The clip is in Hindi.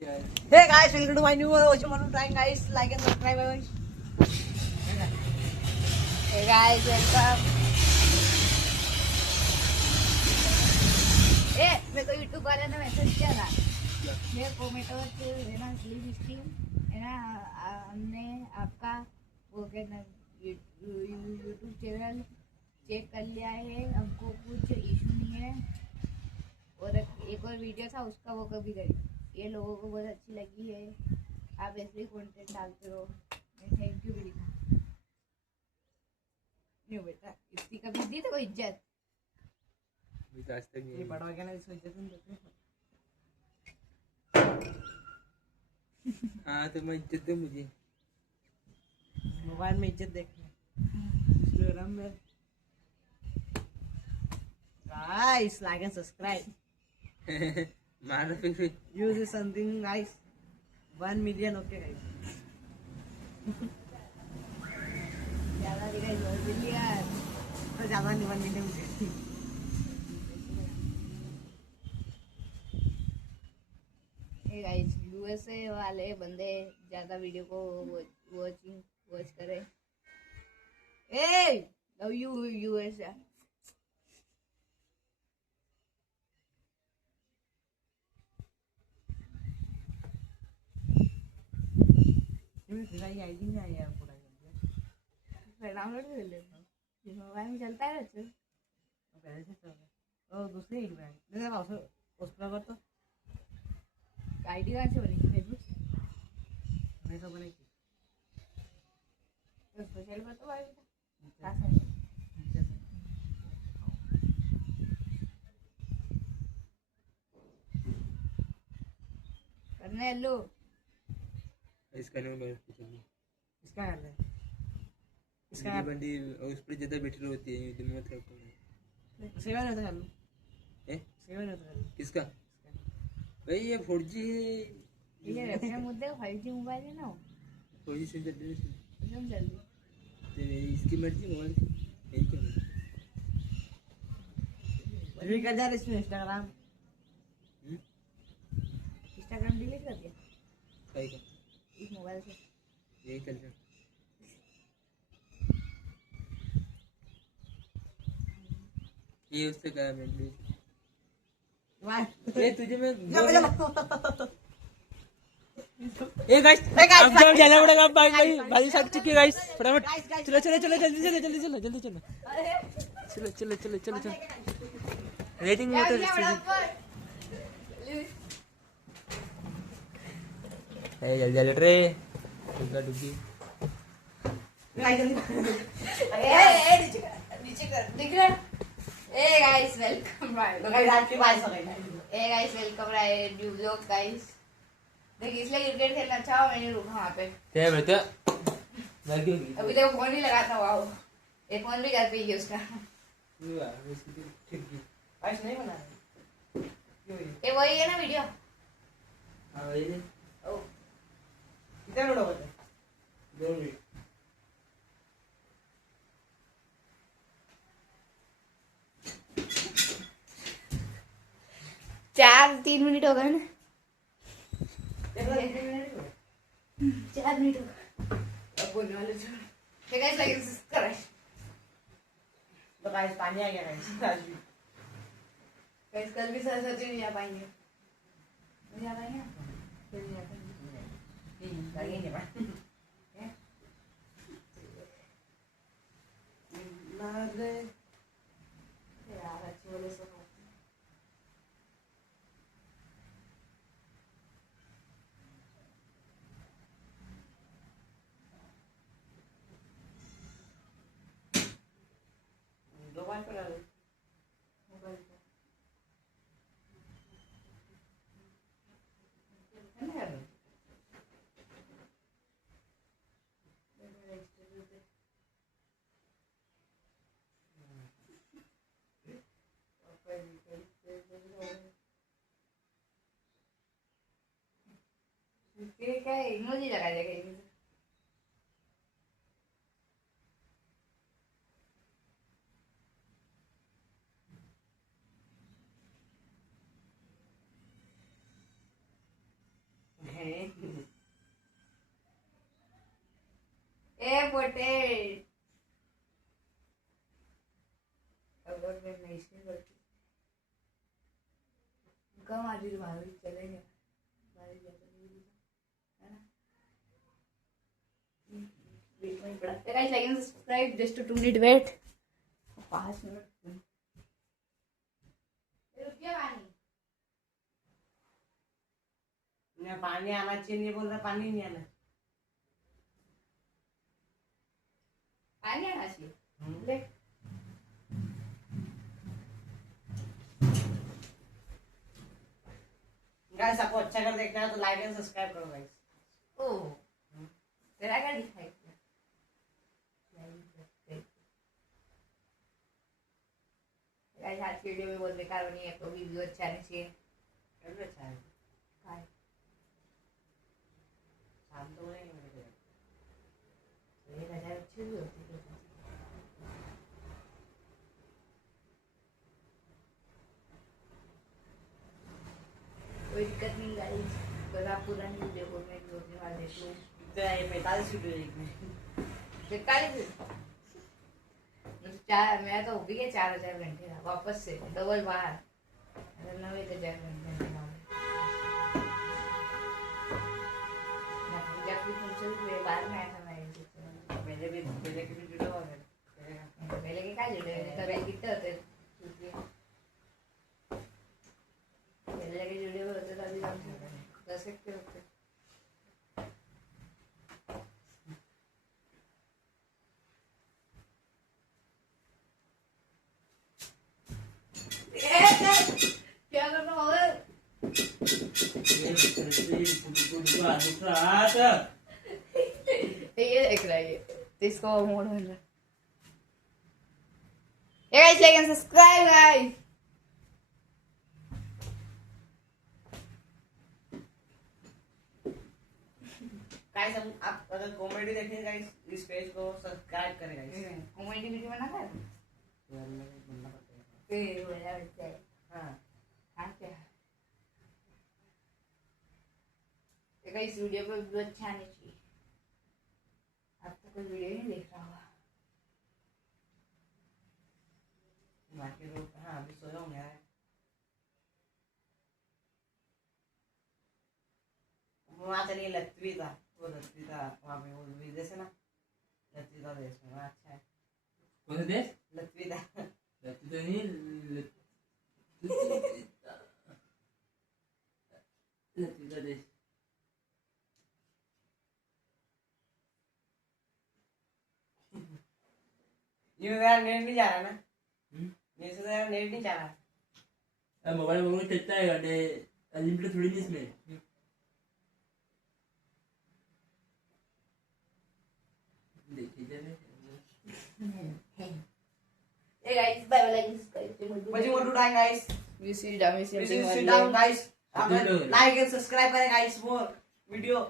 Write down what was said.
Hey guys, welcome to my new video. Trying guys, like and subscribe. Hey guys, welcome. मेरे को यूट्यूब वाले ने मैसेज किया था ये कोमेटो है ना स्लीप स्ट्रीम है ना हमने आपका वो कहना यूट्यूब चैनल चेक कर लिया है, हमको कुछ इशू नहीं है। और एक और वीडियो था उसका वो कभी करी, ये लोगों को बहुत अच्छी लगी है, आप ऐसे ही कंटेंट डालते रहो। थैंक यू भी लिखा नहीं बेटा, इसकी कभी दी तो कोई इज्जत ये बड़ा हो गया ना, इसको इज्जत नहीं देते। हाँ तो मैं इज्जत दे मुझे, मोबाइल में इज्जत देखना, इंस्टाग्राम में गाइस लाइक एंड सब्सक्राइब। मारो फिर use something guys 1 million okay guys. ज़्यादा दिखाई मिलियन तो ज्यादा नहीं 1 मिलियन। गाइस यूएसए वाले बंदे ज्यादा वीडियो को वॉच करे। ए लव यू यूएसए। ये आईडी में आया पूरा फिर डाउनलोड कर लेता हूँ, ये मोबाइल में चलता है वैसे। पहले से चल रहा है। और दूसरी आईडी में जैसे उस पर कर तो आईडी कहाँ से बनी? फेसबुक मैं तो बनेगी तो सोशल पर तो भाई करने लो इसका नाम इसका कर ले, इसका इसका बंदी और उस पर ज्यादा बैटरी होती है, दिन में थोड़ा सेवन होता है। है सेवन होता है किसका भाई, ये 4G है, ये अपने मुद्दे 5G मोबाइल है ना, 4G से चल रही है एकदम जल्दी। तो इसकी मर्जी मोबाइल की यही क्या अभी कर जा रहे इसमें इंस्टाग्राम डिलीट कर दिया सही का इस मोबाइल से। यही चल रहा ये उससे कहा मैं ये तुझे मैं ए गाइस अब जब जाना पड़ेगा भाई भाई भाई सक चुकी है गाइस, फटाफट चलो चलो चलो जल्दी चलो जल्दी चलो जल्दी चलो चलो चलो चलो चलो चलो रेटिंग मोटर ए जल्दी जल्दी रे डुगा डुगी नीचे कर दिख रहा है। ए गाइस वेलकम राइट, तो गाइस आपकी बात हो गई। Hey guys welcome right new vlog guys. देखिए इसलिए क्रिकेट खेलना अच्छा हो, मैंने रुका वहाँ पे। क्या बेटा लगी अभी तक फोन नहीं लगा था, वाओ ये फोन भी घर पे ही है उसका। आज नहीं बना है ये वही है ना वीडियो। हाँ भाई ओ कितना मिनट हो गए? 2 मिनट 3 मिनट हो गए ना, 4 मिनट हो गए। अब बोलने वाले छोड़। तो गाइस लाइक सब्सक्राइब। तो गाइस पानी आ गया गाइस आज भी। गाइस कल भी सरस्वती नहीं आ पाएंगे, नहीं आ पाएंगे फिर नहीं आता नहीं लगेंगे बात ना रे यार। अच्छी वाले से मोबाइल पर डाल मोबाइल पे है ना यार। क्या इमोजी लगा देगा। बाहर चलेंगे, बाहर जाकर है ना, वेट में पड़ा। Guys like and subscribe, just 2 minute wait, 5 minute रुकिए। पानी आना चाहिए, नहीं बोल रहा पानी नहीं आना। पानी आना चाहिए, ले गाइस आपको अच्छा कर देखना है तो लाइक एंड सब्सक्राइब करो गाइस। ओ तेरा क्या दिखाई गाइस, आज की वीडियो में बहुत बेकार बनी है, तो भी व्यू अच्छा आना चाहिए। कैसे अच्छा है हाय शाम तो नहीं मेरे ये नजर अच्छी भी होती है। कोई दिक्कत नहीं गाइस, तो आप पुरानी वीडियो को मैं रोकने वाले तो तेरा ये 45 वीडियो देखने 45 चार, मैं तो भी गया 4000 घंटे था, वापस से डबल बार 90,000 घंटे बाहर में आया था मैं। पहले की वीडियो और पहले के काय जुड़े तबे कितने होते पहले के जुड़े होते तभी हम कर सकते होते। क्या करना होगा? ये देख रहा है, इसको मोड़ बन रहा है। ये guys like and subscribe guys. Guys आप अगर कॉमेडी देखेंगे गाइस इस पेज को सब्सक्राइब करें गाइस। कॉमेडी वीडियो बना कर फिर बोला बच्चा है। हां हाँ क्या ये गाइस वीडियो पे व्यू अच्छा आना चाहिए। अब तो कोई वीडियो नहीं देख रहा होगा। बाकी लोग हाँ अभी सोया हूँ यार। वहाँ चलिए लत्वी था, वो लत्वी था वहाँ पे, वो विदेश है ना, लत्वी था देश में, वहाँ अच्छा है। कौन सा देश? लत्वी था। लत्वी तो नहीं, लत्वी का देश। ये यार नेट नहीं जा रहा ना, मेरे से यार नेट नहीं जा रहा। मोबाइल में चलता है घंटे, अनलिमिटेड थोड़ी नहीं इसमें। देखिए जरा Hey guys, bye bye, like subscribe. What you want to die guys? We sit down, Sit down guys. Like and subscribe करें गाइस, मोर वीडियो